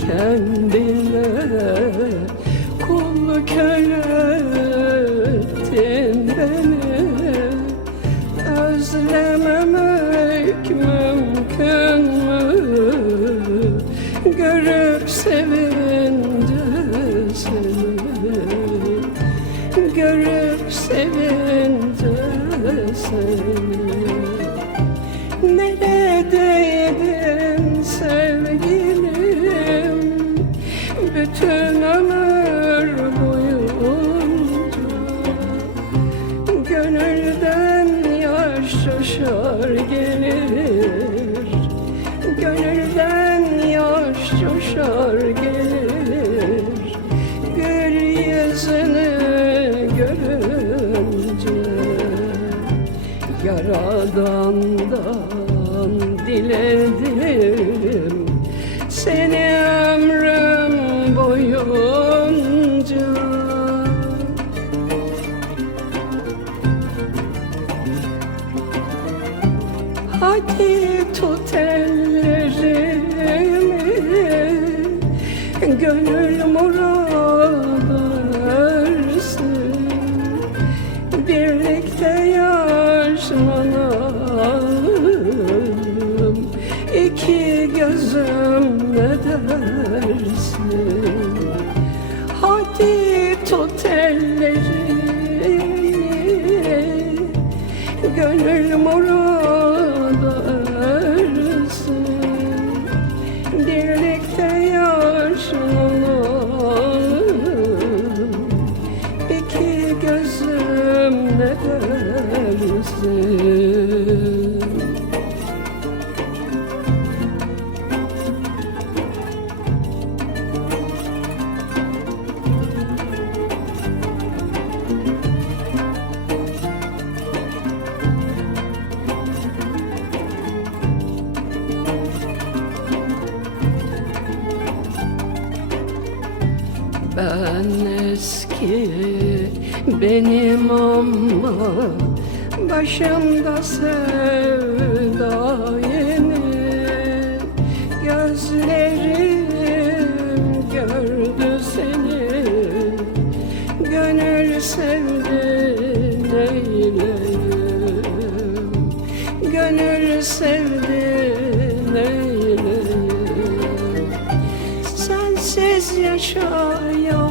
kendine Kul köle ettin beni. Özlememek mümkün mü? Görüp sevince seni. Görüp sevince seni coşar gelir. Gönülden yaş coşar gelir. Gül yüzünü görünce Yaradandan diledim Seni ömrüm boyunca Gönül murad ersin Birlikte yaşlanalım İki gözüm ne dersin? Hadi tut ellerimi Gönül murad gözüm ne Ben eski benim ama Başımda sevda yeni Gözlerim gördü seni. Gönül sevdi neyleyim Gönül sevdi neyleyim Sensiz yaşayamam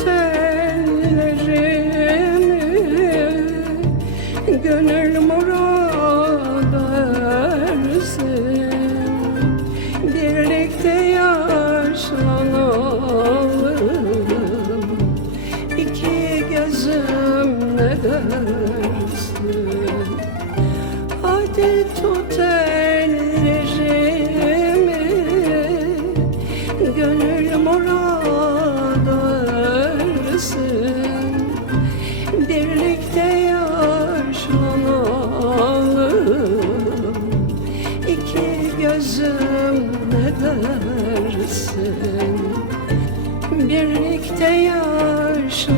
Hadi tut ellerimi Gönül murad Birlikte yaşlanalım. İki gözüm ne dersin? Birlikte yaşlanalım